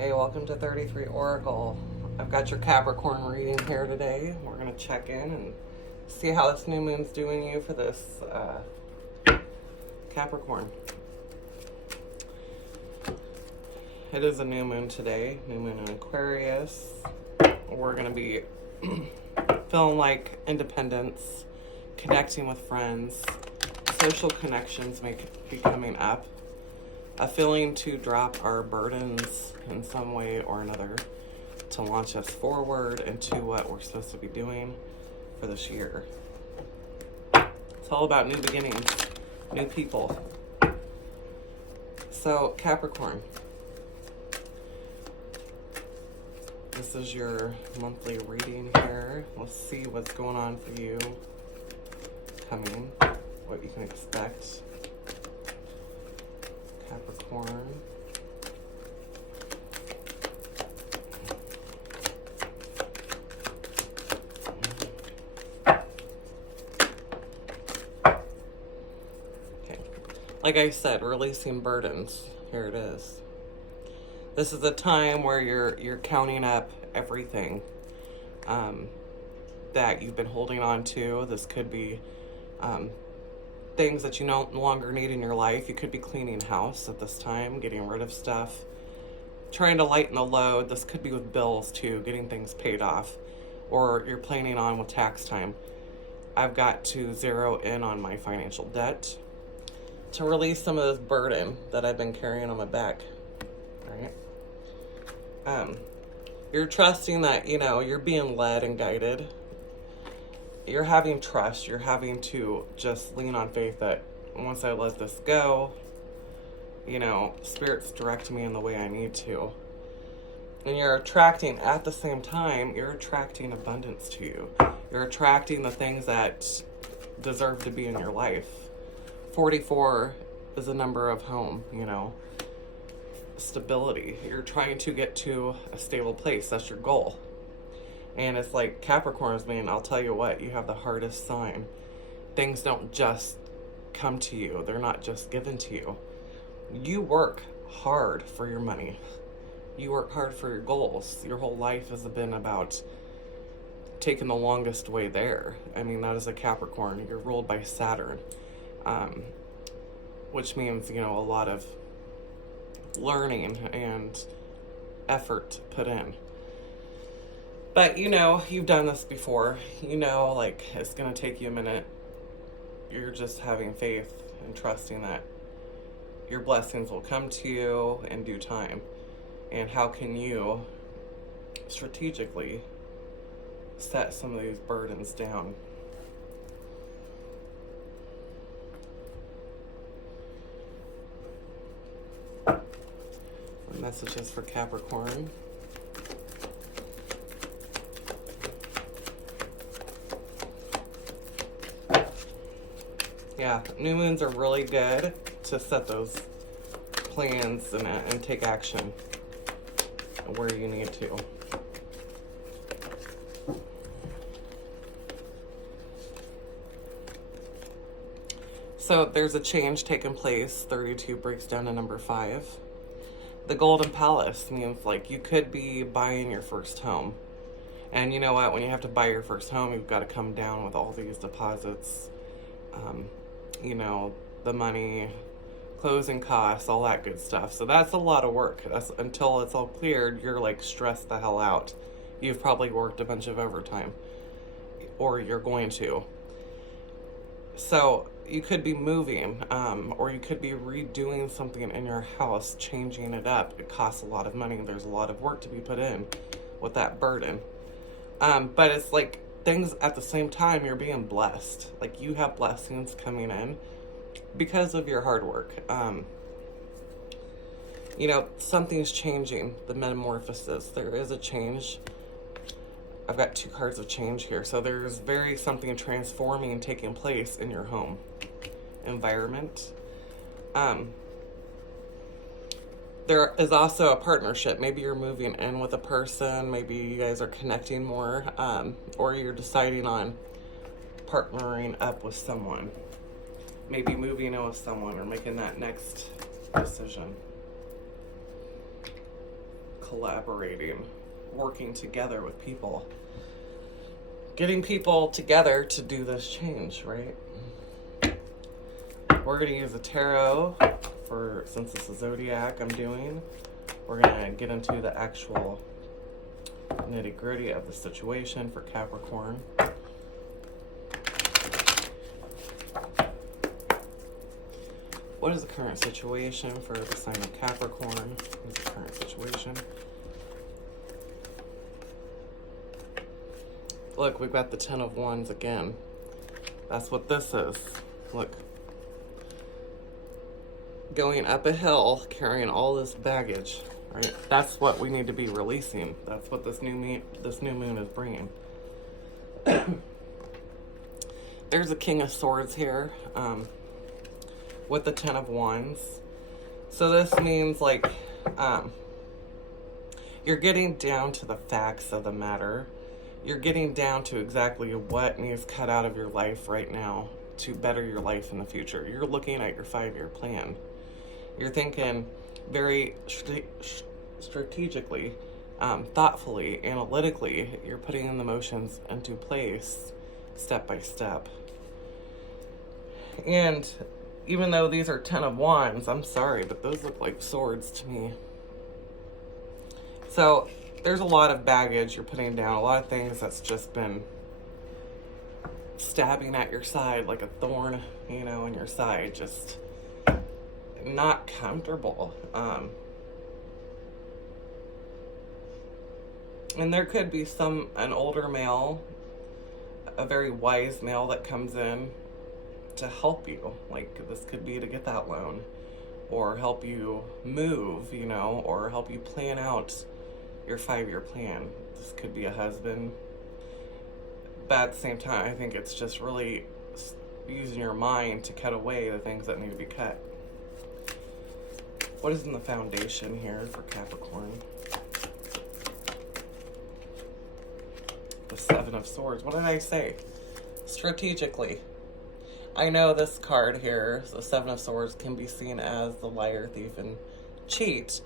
Hey, welcome to 33 Oracle. I've got your Capricorn reading here today. We're going to check in and see how this new moon's doing you for this Capricorn. It is a new moon today, new moon in Aquarius. We're going to be feeling like independence, connecting with friends, social connections may be coming up. A feeling to drop our burdens in some way or another to launch us forward into what we're supposed to be doing for this year. It's all about new beginnings, new people. So, Capricorn, this is your monthly reading here. Let's see what's going on for you coming, what you can expect. Capricorn. Okay. Like I said, releasing burdens. Here it is. This is a time where you're counting up everything that you've been holding on to. This could be things that you no longer need in your life. You could be cleaning house at this time, getting rid of stuff, trying to lighten the load. This could be with bills too, getting things paid off, or you're planning on with tax time. I've got to zero in on my financial debt to release some of this burden that I've been carrying on my back. All right. You're trusting that, you're being led and guided. You're having trust. You're having to just lean on faith that once I let this go, Spirit's directing me in the way I need to. And you're attracting, at the same time, you're attracting abundance to you. You're attracting the things that deserve to be in your life. 44 is a number of home, stability. You're trying to get to a stable place. That's your goal. And it's like Capricorns, man, I'll tell you what, you have the hardest sign. Things don't just come to you. They're not just given to you. You work hard for your money. You work hard for your goals. Your whole life has been about taking the longest way there. I mean, that is a Capricorn. You're ruled by Saturn, which means, a lot of learning and effort put in. But, you've done this before. It's going to take you a minute. You're just having faith and trusting that your blessings will come to you in due time. And how can you strategically set some of these burdens down? Messages for Capricorn. Yeah, new moons are really good to set those plans and take action where you need to. So there's a change taking place. 32 breaks down to number 5. The Golden Palace means you could be buying your first home. And you know what? When you have to buy your first home, you've got to come down with all these deposits. The money, closing costs, all that good stuff. So that's a lot of work. That's until it's all cleared, you're stressed the hell out. You've probably worked a bunch of overtime, or you're going to. So you could be moving, or you could be redoing something in your house, changing it up. It costs a lot of money. There's a lot of work to be put in with that burden. But it's things at the same time, you're being blessed. You have blessings coming in because of your hard work. Something's changing, the metamorphosis. There is a change. I've got 2 cards of change here. So there's something transforming taking place in your home environment. There is also a partnership. Maybe you're moving in with a person. Maybe you guys are connecting more, or you're deciding on partnering up with someone. Maybe moving in with someone or making that next decision. collaborating, working together with people, getting people together to do this change, right? We're going to use a tarot for, since it's a zodiac I'm doing, we're going to get into the actual nitty gritty of the situation for Capricorn. What is the current situation for the sign of Capricorn? What is the current situation? Look, we've got the 10 of Wands again. That's what this is. Look. Going up a hill, carrying all this baggage, right? That's what we need to be releasing. That's what this new moon is bringing. There's a King of Swords here. With the 10 of Wands. So this means like you're getting down to the facts of the matter. You're getting down to exactly what needs cut out of your life right now to better your life in the future. You're looking at your 5-year plan. You're thinking very strategically, thoughtfully, analytically. You're putting in the motions into place step by step. And even though these are 10 of Wands, I'm sorry, but those look like swords to me. So there's a lot of baggage you're putting down, a lot of things that's just been stabbing at your side like a thorn, you know, in your side, just not comfortable. And there could be an older male, a very wise male that comes in to help you. Like, this could be to get that loan or help you move, you know, or help you plan out your 5-year plan. This could be a husband. But at the same time, I think it's just really using your mind to cut away the things that need to be cut. What is in the foundation here for Capricorn? The 7 of Swords. What did I say? Strategically. I know this card here, the 7 of Swords, can be seen as the liar, thief, and cheat,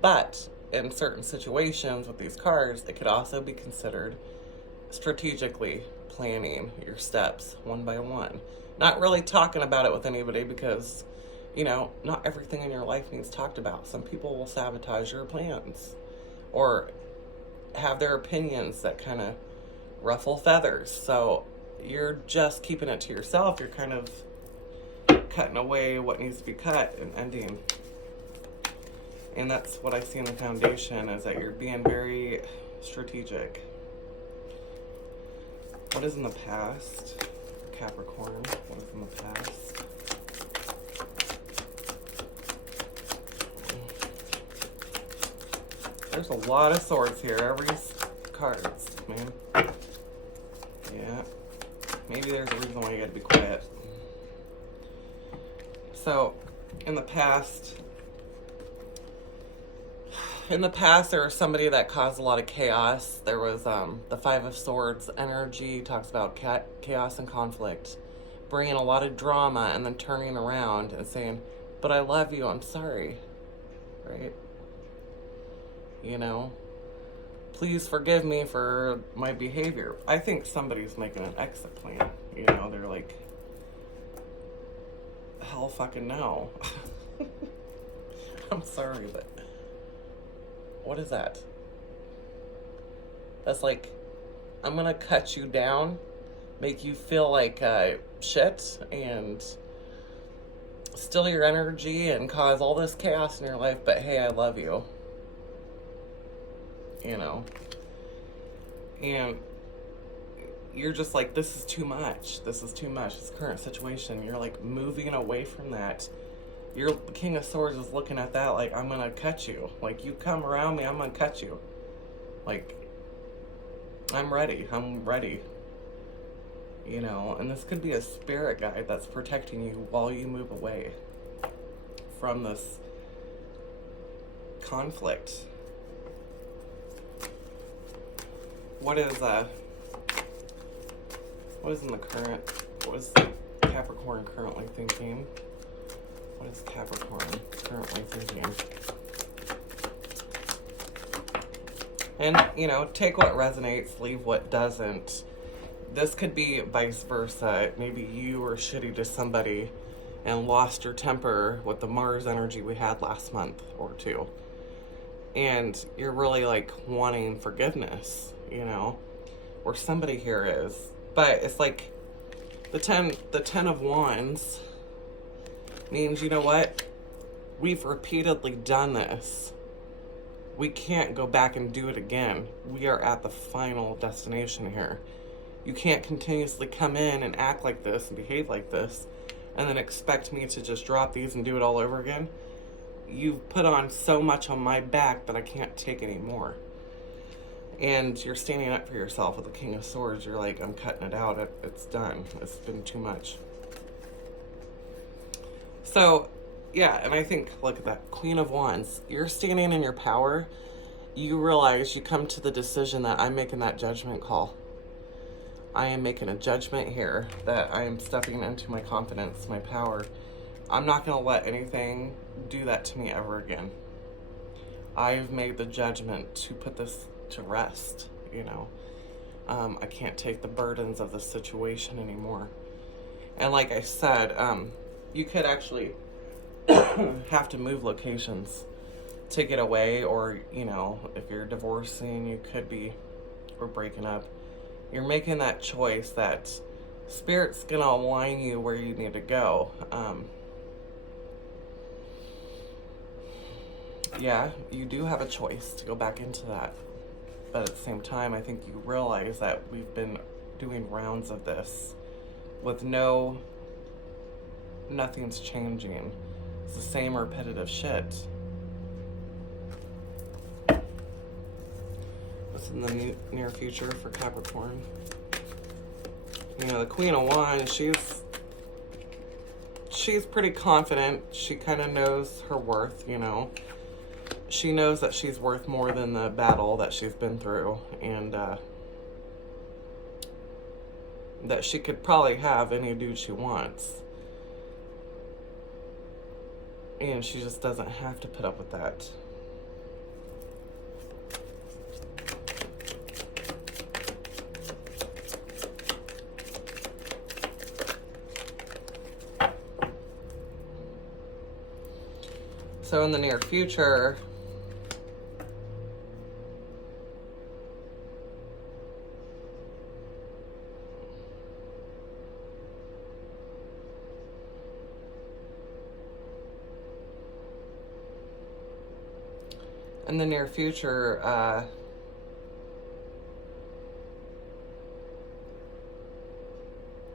but in certain situations with these cards, it could also be considered strategically planning your steps one by one. Not really talking about it with anybody because, you know, not everything in your life needs talked about. Some people will sabotage your plans or have their opinions that kind of ruffle feathers. So you're just keeping it to yourself. You're kind of cutting away what needs to be cut and ending. And that's what I see in the foundation, is that you're being very strategic. What is in the past? Capricorn, what is in the past? There's a lot of swords here. Every cards, man. Yeah. Maybe there's a reason why you gotta be quiet. So, in the past, there was somebody that caused a lot of chaos. There was the 5 of Swords energy, talks about chaos and conflict, bringing a lot of drama and then turning around and saying, but I love you, I'm sorry, right? You know, please forgive me for my behavior. I think somebody's making an exit plan. You know, they're like, hell fucking no. I'm sorry, but what is that? That's like, I'm gonna cut you down, make you feel like shit, and steal your energy and cause all this chaos in your life, but hey, I love you. You know? And you're just like, this is too much. This is too much. This current situation. You're like moving away from that. Your King of Swords is looking at that like, I'm gonna cut you. Like, you come around me, I'm gonna cut you. Like, I'm ready. You know, and this could be a spirit guide that's protecting you while you move away from this conflict. What is in the current, what is Capricorn currently thinking? What is Capricorn currently thinking? And, you know, take what resonates, leave what doesn't. This could be vice versa. Maybe you were shitty to somebody and lost your temper with the Mars energy we had last month or two. And you're really like wanting forgiveness, you know, or somebody here is. But it's like the 10 of Wands means, you know what? We've repeatedly done this. We can't go back and do it again. We are at the final destination here. You can't continuously come in and act like this and behave like this and then expect me to just drop these and do it all over again. You've put on so much on my back that I can't take anymore. And you're standing up for yourself with the King of Swords. You're like, I'm cutting it out. It's done. It's been too much. So, yeah, and I think, look at that, Queen of Wands. You're standing in your power. You realize, you come to the decision that I'm making that judgment call. I am making a judgment here that I am stepping into my confidence, my power. I'm not going to let anything do that to me ever again. I've made the judgment to put this to rest, you know. I can't take the burdens of the situation anymore. And like I said, you could actually have to move locations to get away, or, you know, if you're divorcing, you could be, or breaking up. You're making that choice that Spirit's going to align you where you need to go. Yeah, you do have a choice to go back into that. But at the same time, I think you realize that we've been doing rounds of this with nothing's changing. It's the same repetitive shit. What's in the near future for Capricorn? You know, the Queen of Wands, she's pretty confident. She kind of knows her worth, you know. She knows that she's worth more than the battle that she's been through, and that she could probably have any dude she wants. And she just doesn't have to put up with that. So in the near future,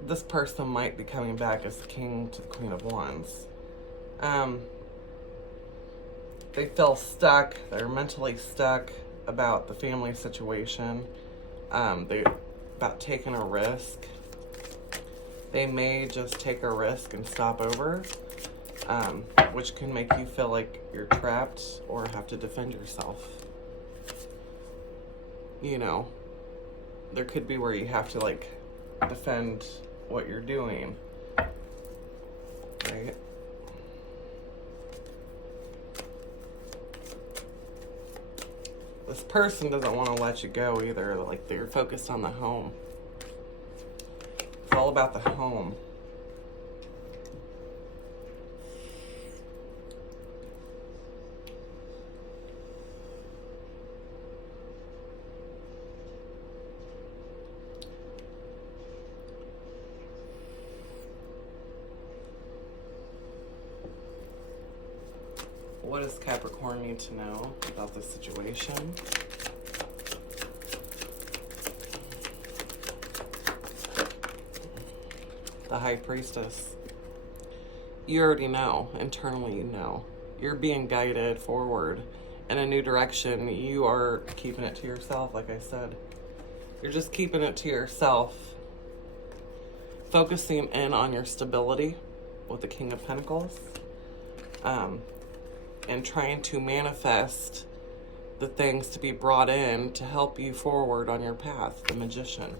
this person might be coming back as the King to the Queen of Wands. They feel stuck. They're mentally stuck about the family situation. About taking a risk. They may just take a risk and stop over, which can make you feel like you're trapped or have to defend yourself. You know, there could be where you have to, like, defend what you're doing, right? This person doesn't want to let you go either. Like, they're focused on the home. It's all about the home. What does Capricorn need to know about this situation? The High Priestess. You already know. Internally, you know. You're being guided forward in a new direction. You are keeping it to yourself, like I said. You're just keeping it to yourself. Focusing in on your stability with the King of Pentacles. And trying to manifest the things to be brought in to help you forward on your path, the Magician.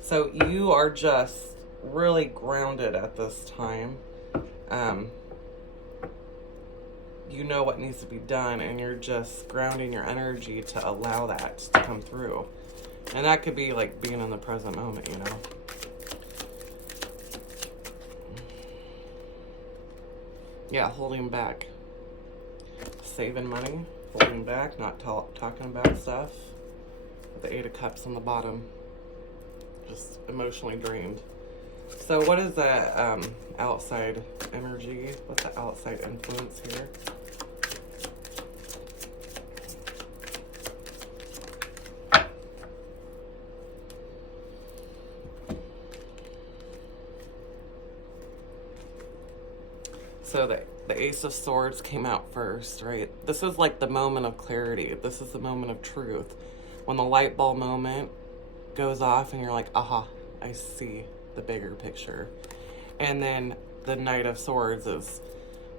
So you are just really grounded at this time. you know what needs to be done, and you're just grounding your energy to allow that to come through. And that could be like being in the present moment, you know. Yeah, holding back. Saving money, holding back, not talking about stuff. The 8 of Cups on the bottom. Just emotionally drained. So what is that outside energy? What's the outside influence here? So the Ace of Swords came out first, right? This is like the moment of clarity. This is the moment of truth. When the light bulb moment goes off and you're like, aha, I see the bigger picture. And then the Knight of Swords is,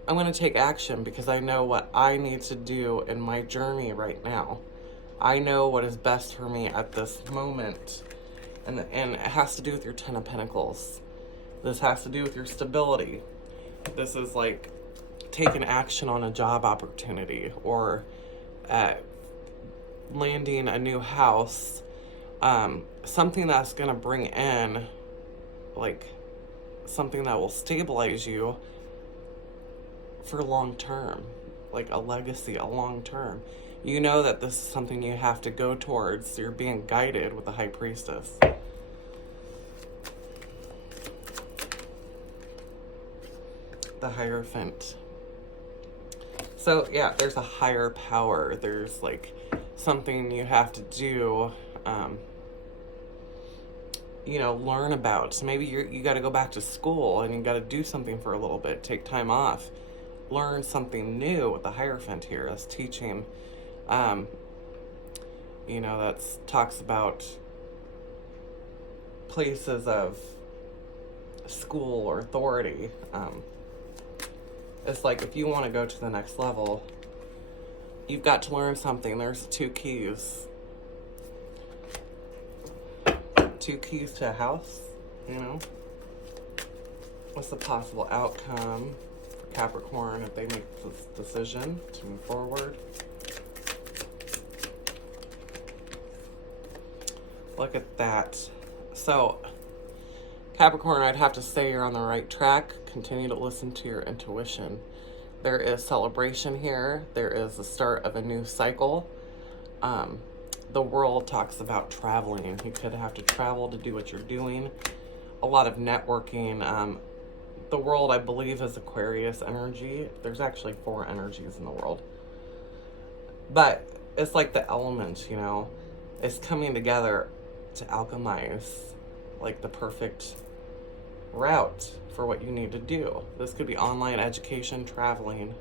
I'm going to take action because I know what I need to do in my journey right now. I know what is best for me at this moment. And it has to do with your 10 of Pentacles. This has to do with your stability. This is like taking action on a job opportunity, or landing a new house. Something that's going to bring in like something that will stabilize you for long term, like a legacy, a long term. You know that this is something you have to go towards. You're being guided with the High Priestess. The Hierophant. So yeah, there's a higher power. There's like something you have to do, you know, learn about. So maybe you got to go back to school and you got to do something for a little bit, take time off, learn something new with the Hierophant here. That's teaching, you know, that's talks about places of school or authority. It's like if you want to go to the next level, you've got to learn something. There's 2 keys. 2 keys to a house, you know? What's the possible outcome for Capricorn if they make this decision to move forward? Look at that. So, Capricorn, I'd have to say you're on the right track. Continue to listen to your intuition. There is celebration here. There is the start of a new cycle. The world talks about traveling. You could have to travel to do what you're doing. A lot of networking. The world, I believe, is Aquarius energy. There's actually 4 energies in the world. But it's like the elements, you know. It's coming together to alchemize like the perfect route for what you need to do. This could be online education, traveling,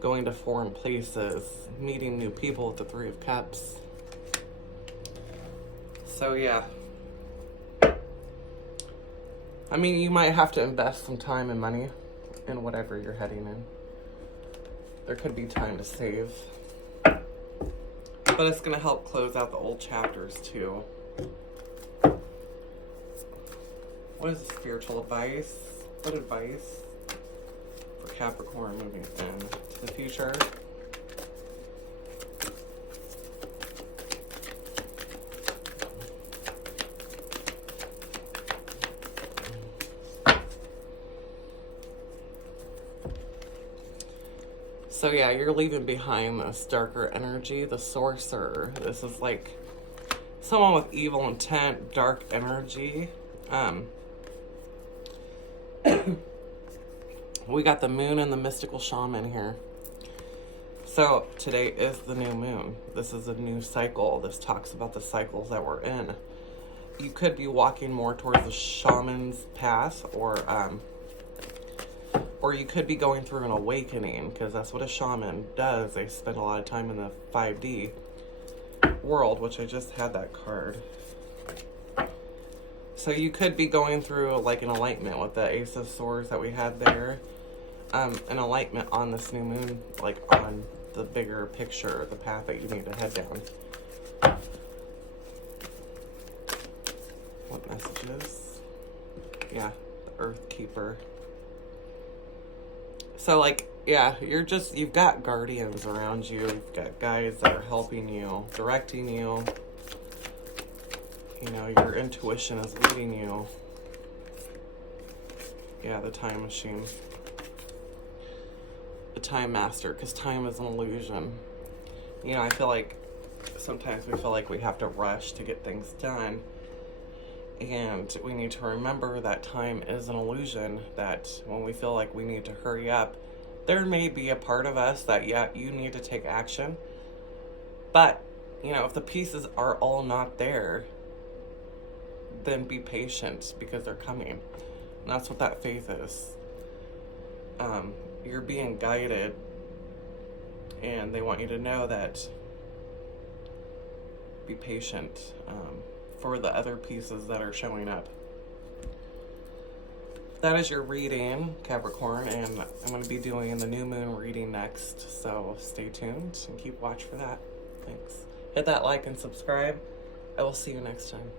going to foreign places, meeting new people with the 3 of Cups. So yeah. I mean, you might have to invest some time and money in whatever you're heading in. There could be time to save. But it's going to help close out the old chapters too. What is the spiritual advice? What advice for Capricorn moving into the future? So yeah, you're leaving behind this darker energy, the Sorcerer. This is like someone with evil intent, dark energy. We got the moon and the mystical shaman here. So today is the new moon. This is a new cycle. This talks about the cycles that we're in. You could be walking more towards the shaman's path, or you could be going through an awakening, because that's what a shaman does. They spend a lot of time in the 5D world, which I just had that card. So you could be going through like an enlightenment with the Ace of Swords that we had there. An enlightenment on this new moon, like on the bigger picture, the path that you need to head down. What messages? Yeah, the Earth Keeper. So like Yeah, you've got guardians around you. You've got guys that are helping you, directing you. You know, your intuition is leading you. Yeah, the time machine. The time master, because time is an illusion. You know, I feel like sometimes we feel like we have to rush to get things done. And we need to remember that time is an illusion, that when we feel like we need to hurry up, there may be a part of us that, yeah, you need to take action. But, you know, if the pieces are all not there, then be patient because they're coming. And that's what that faith is. You're being guided, and they want you to know that be patient for the other pieces that are showing up. That is your reading, Capricorn, and I'm going to be doing the new moon reading next, so stay tuned and keep watch for that. Thanks. Hit that like and subscribe. I will see you next time.